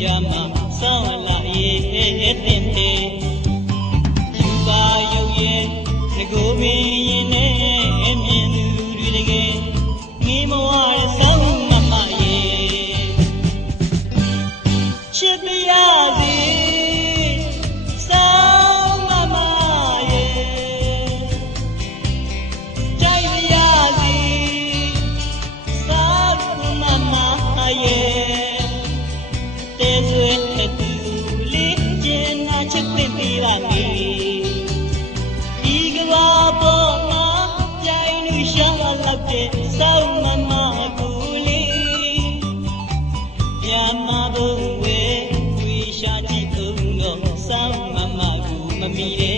ကြမှာစောင့်လာရေးတဲ့တင်တယ်ယူပါရုပ်ရဲ့ငကိုမင်းရင်နဲ့မြင်သူတွေတကယ်ငေးမဝရစောင့်မမရေးချစ် mire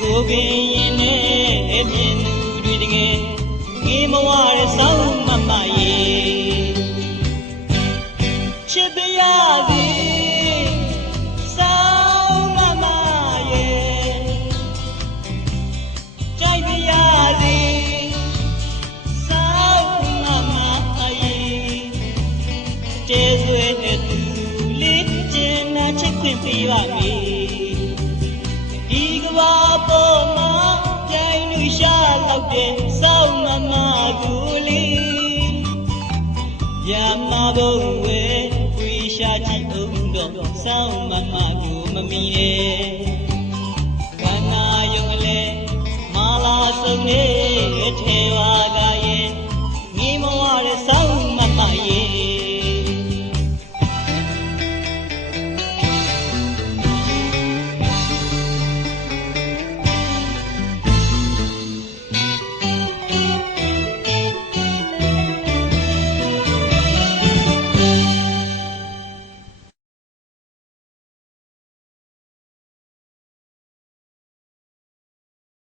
ကိုပင်ရင်နဲ့ပြင်းသူတွေတကယ်ငေးမဝရဲစောင်းမမရဲ့ချစ်ပြရစီစောင်းမမရဲ့ကြိုက်ပြရစီစောင်းမမရဲ့ကျေးဇူးတဲ့သူလေးကျင်နာချစ်ခွင့်ပေးပါမေဒီ လောက်တဲ့စောင်းမမကူလေးရမဘုံဝဲဝီရှာကြည့်အောင်တော့စောင်းမမကူမမီနဲ့ကနာယုံလဲမာလာစုံနေ